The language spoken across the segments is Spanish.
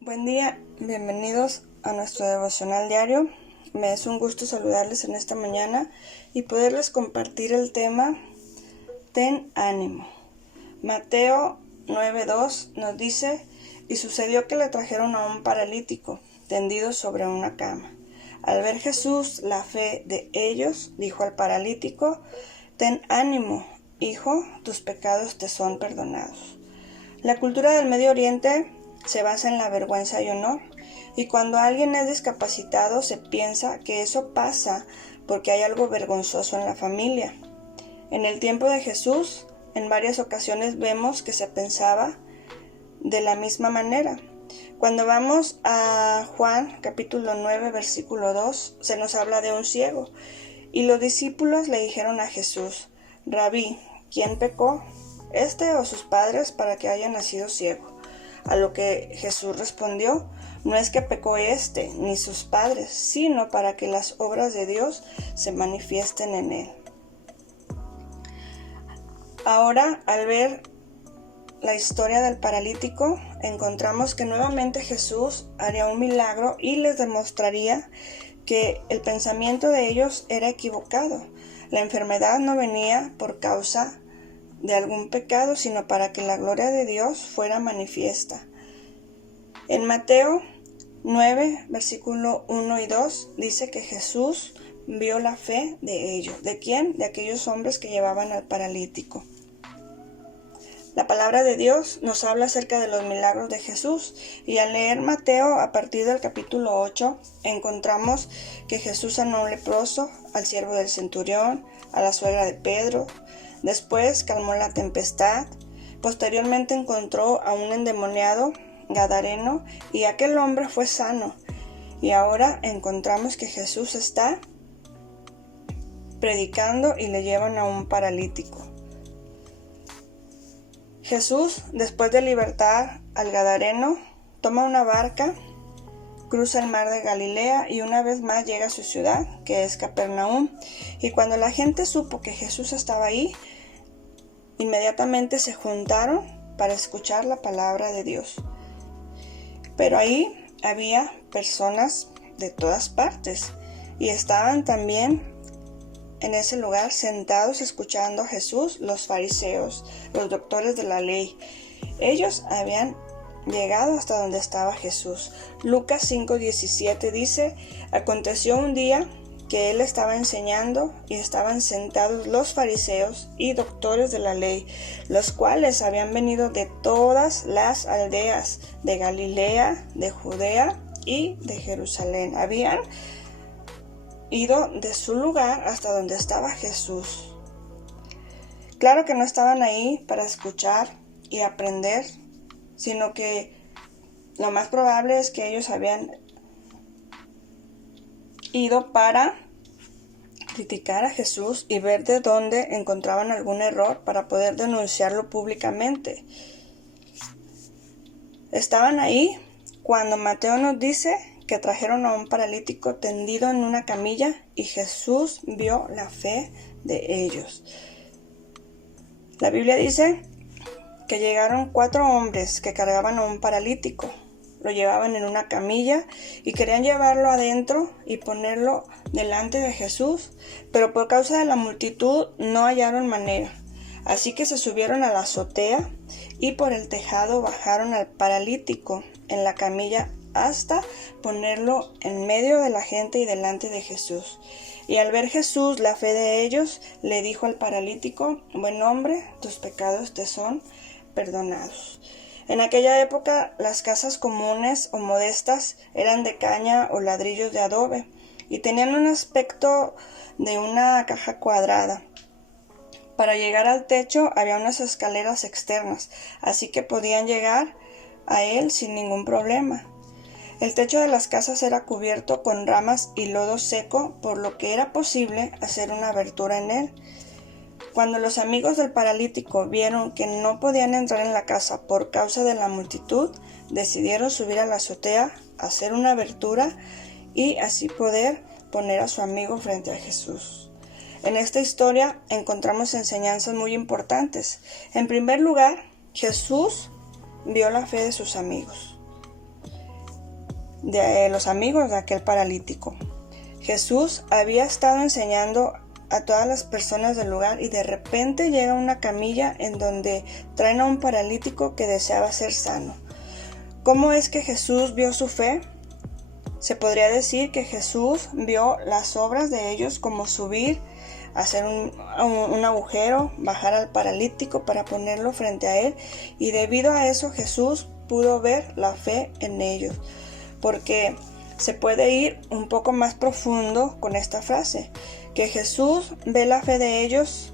Buen día, bienvenidos a nuestro devocional diario. Me es un gusto saludarles en esta mañana y poderles compartir el tema Ten ánimo. Mateo 9:2 nos dice: y sucedió que le trajeron a un paralítico tendido sobre una cama. Al ver Jesús la fe de ellos, dijo al paralítico: Ten ánimo, hijo, tus pecados te son perdonados. La cultura del Medio Oriente se basa en la vergüenza y honor, y cuando alguien es discapacitado se piensa que eso pasa porque hay algo vergonzoso en la familia. En el tiempo de Jesús, en varias ocasiones vemos que se pensaba de la misma manera. Cuando vamos a Juan capítulo 9 versículo 2, se nos habla de un ciego, y los discípulos le dijeron a Jesús: Rabí, ¿quién pecó, este o sus padres, para que haya nacido ciego? A lo que Jesús respondió: no es que pecó este ni sus padres, sino para que las obras de Dios se manifiesten en él. Ahora, al ver la historia del paralítico, encontramos que nuevamente Jesús haría un milagro y les demostraría que el pensamiento de ellos era equivocado. La enfermedad no venía por causa de algún pecado, sino para que la gloria de Dios fuera manifiesta. En Mateo 9, versículo 1 y 2, dice que Jesús vio la fe de ellos. ¿De quién? De aquellos hombres que llevaban al paralítico. La palabra de Dios nos habla acerca de los milagros de Jesús, y al leer Mateo a partir del capítulo 8 encontramos que Jesús sanó a un leproso, al siervo del centurión, a la suegra de Pedro. Después calmó la tempestad. Posteriormente encontró a un endemoniado gadareno y aquel hombre fue sano. Y ahora encontramos que Jesús está predicando y le llevan a un paralítico. Jesús, después de libertar al gadareno, toma una barca, cruza el mar de Galilea y una vez más llega a su ciudad, que es Capernaum. Y cuando la gente supo que Jesús estaba ahí, inmediatamente se juntaron para escuchar la palabra de Dios. Pero ahí había personas de todas partes y estaban también en ese lugar sentados escuchando a Jesús los fariseos, los doctores de la ley. Ellos habían llegado hasta donde estaba Jesús. Lucas 5:17 dice: aconteció un día que él estaba enseñando y estaban sentados los fariseos y doctores de la ley, los cuales habían venido de todas las aldeas de Galilea, de Judea y de Jerusalén. Habían ido de su lugar hasta donde estaba Jesús. Claro que no estaban ahí para escuchar y aprender, sino que lo más probable es que ellos habían ido para criticar a Jesús y ver de dónde encontraban algún error para poder denunciarlo públicamente. Estaban ahí cuando Mateo nos dice que trajeron a un paralítico tendido en una camilla y Jesús vio la fe de ellos. La Biblia dice que llegaron 4 hombres que cargaban a un paralítico. Lo llevaban en una camilla y querían llevarlo adentro y ponerlo delante de Jesús, pero por causa de la multitud no hallaron manera. Así que se subieron a la azotea y por el tejado bajaron al paralítico en la camilla hasta ponerlo en medio de la gente y delante de Jesús. Y al ver Jesús la fe de ellos, le dijo al paralítico: buen hombre, tus pecados te son perdonados. En aquella época las casas comunes o modestas eran de caña o ladrillos de adobe y tenían un aspecto de una caja cuadrada. Para llegar al techo había unas escaleras externas, así que podían llegar a él sin ningún problema. El techo de las casas era cubierto con ramas y lodo seco, por lo que era posible hacer una abertura en él. Cuando los amigos del paralítico vieron que no podían entrar en la casa por causa de la multitud, decidieron subir a la azotea, hacer una abertura y así poder poner a su amigo frente a Jesús. En esta historia encontramos enseñanzas muy importantes. En primer lugar, Jesús vio la fe de sus amigos. de los amigos de aquel paralítico. Jesús había estado enseñando a todas las personas del lugar y de repente llega una camilla en donde traen a un paralítico que deseaba ser sano. ¿Cómo es que Jesús vio su fe? Se podría decir que Jesús vio las obras de ellos como subir, hacer un agujero, bajar al paralítico para ponerlo frente a él, y debido a eso Jesús pudo ver la fe en ellos, porque se puede ir un poco más profundo con esta frase, que Jesús ve la fe de ellos,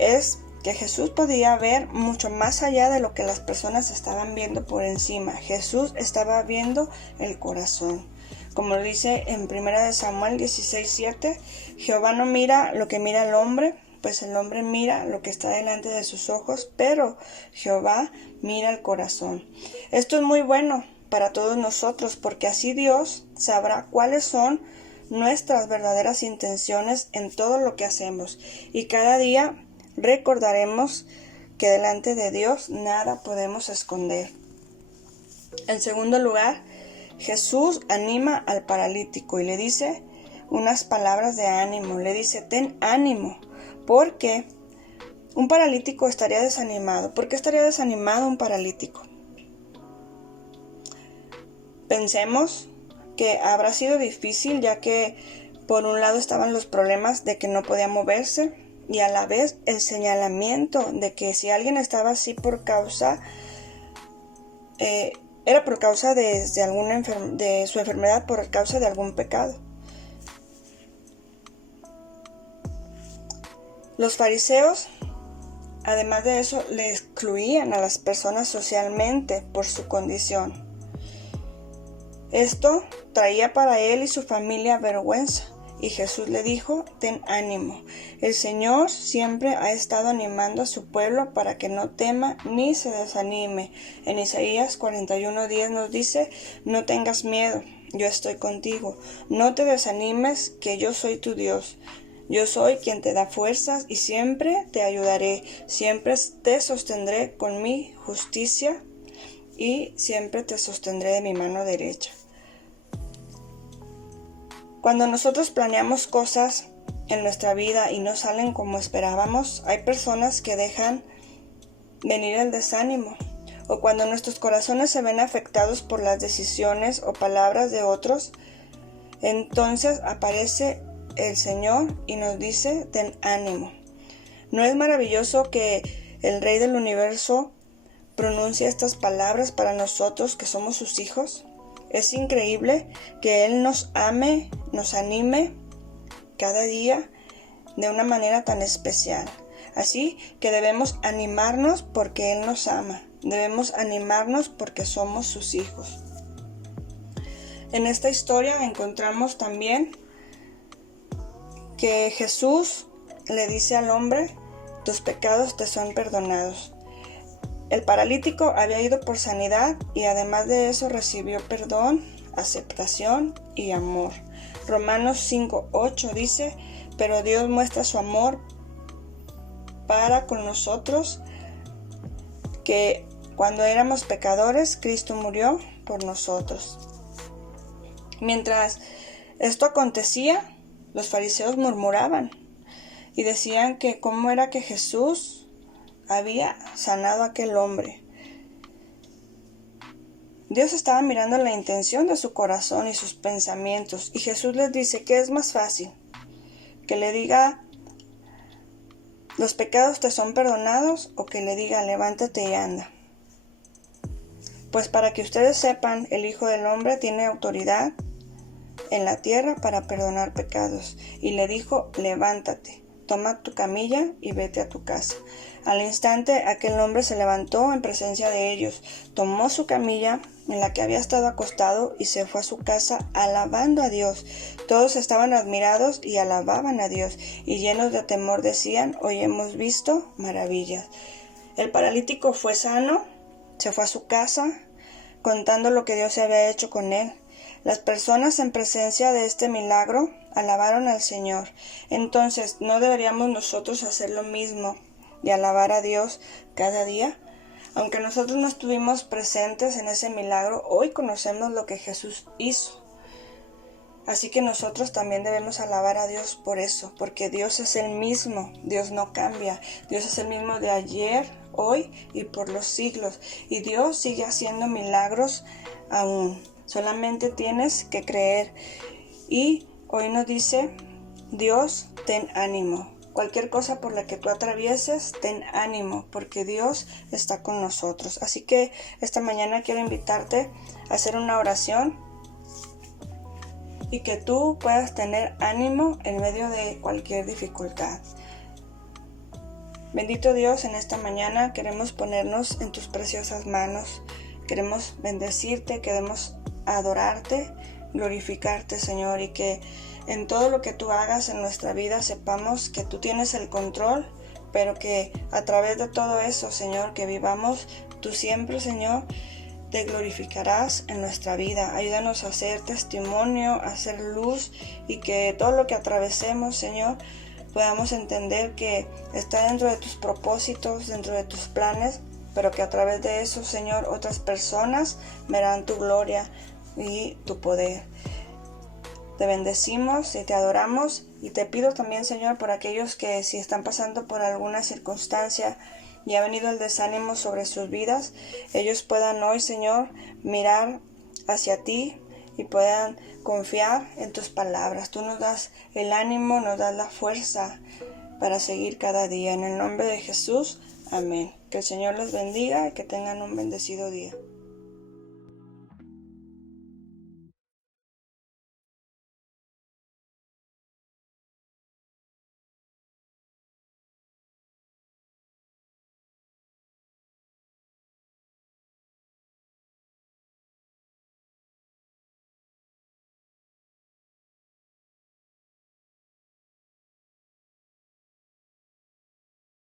es que Jesús podía ver mucho más allá de lo que las personas estaban viendo por encima. Jesús estaba viendo el corazón. Como dice en 1 Samuel 16:7, Jehová no mira lo que mira el hombre, pues el hombre mira lo que está delante de sus ojos, pero Jehová mira el corazón. Esto es muy bueno para todos nosotros, porque así Dios sabrá cuáles son nuestras verdaderas intenciones en todo lo que hacemos, y cada día recordaremos que delante de Dios nada podemos esconder. En segundo lugar, Jesús anima al paralítico y le dice unas palabras de ánimo. Le dice: ten ánimo, porque un paralítico estaría desanimado. ¿Por qué estaría desanimado un paralítico? Pensemos que habrá sido difícil, ya que por un lado estaban los problemas de que no podía moverse, y a la vez el señalamiento de que si alguien estaba así por causa, era por causa de su enfermedad, por causa de algún pecado. Los fariseos, además de eso, le excluían a las personas socialmente por su condición. Esto traía para él y su familia vergüenza. Y Jesús le dijo: ten ánimo. El Señor siempre ha estado animando a su pueblo para que no tema ni se desanime. En Isaías 41:10 nos dice: no tengas miedo, yo estoy contigo. No te desanimes, que yo soy tu Dios. Yo soy quien te da fuerzas y siempre te ayudaré. Siempre te sostendré con mi justicia y siempre te sostendré de mi mano derecha. Cuando nosotros planeamos cosas en nuestra vida y no salen como esperábamos, hay personas que dejan venir el desánimo. O cuando nuestros corazones se ven afectados por las decisiones o palabras de otros, entonces aparece el Señor y nos dice: ten ánimo. ¿No es maravilloso que el Rey del Universo pronuncie estas palabras para nosotros que somos sus hijos? Es increíble que Él nos ame, nos anime cada día de una manera tan especial. Así que debemos animarnos porque Él nos ama. Debemos animarnos porque somos sus hijos. En esta historia encontramos también que Jesús le dice al hombre: tus pecados te son perdonados. El paralítico había ido por sanidad y además de eso recibió perdón, aceptación y amor. Romanos 5:8 dice: pero Dios muestra su amor para con nosotros, que cuando éramos pecadores, Cristo murió por nosotros. Mientras esto acontecía, los fariseos murmuraban y decían que cómo era que Jesús había sanado a aquel hombre. Dios estaba mirando la intención de su corazón y sus pensamientos, y Jesús les dice: ¿qué es más fácil? ¿Que le diga los pecados te son perdonados, o que le diga levántate y anda? Pues para que ustedes sepan, el Hijo del Hombre tiene autoridad en la tierra para perdonar pecados. Y le dijo: levántate, toma tu camilla y vete a tu casa. Al instante aquel hombre se levantó en presencia de ellos, tomó su camilla en la que había estado acostado y se fue a su casa alabando a Dios. Todos estaban admirados y alababan a Dios, y llenos de temor decían: hoy hemos visto maravillas. El paralítico fue sano, se fue a su casa contando lo que Dios había hecho con él. Las personas en presencia de este milagro alabaron al Señor. Entonces, ¿no deberíamos nosotros hacer lo mismo y alabar a Dios cada día? Aunque nosotros no estuvimos presentes en ese milagro, hoy conocemos lo que Jesús hizo. Así que nosotros también debemos alabar a Dios por eso, porque Dios es el mismo, Dios no cambia, Dios es el mismo de ayer, hoy y por los siglos. Y Dios sigue haciendo milagros aún, solamente tienes que creer. Y hoy nos dice, Dios, ten ánimo. Cualquier cosa por la que tú atravieses, ten ánimo, porque Dios está con nosotros. Así que esta mañana quiero invitarte a hacer una oración y que tú puedas tener ánimo en medio de cualquier dificultad. Bendito Dios, en esta mañana queremos ponernos en tus preciosas manos. Queremos bendecirte, queremos adorarte, glorificarte, Señor, y que en todo lo que tú hagas en nuestra vida sepamos que tú tienes el control, pero que a través de todo eso, Señor, que vivamos tú siempre, Señor, te glorificarás en nuestra vida. Ayúdanos a ser testimonio, a ser luz, y que todo lo que atravesemos, Señor, podamos entender que está dentro de tus propósitos, dentro de tus planes, pero que a través de eso, Señor, otras personas verán tu gloria y tu poder. Te bendecimos y te adoramos, y te pido también, Señor, por aquellos que si están pasando por alguna circunstancia y ha venido el desánimo sobre sus vidas, ellos puedan hoy, Señor, mirar hacia ti y puedan confiar en tus palabras. Tú nos das el ánimo, nos das la fuerza para seguir cada día. En el nombre de Jesús, amén. Que el Señor los bendiga y que tengan un bendecido día.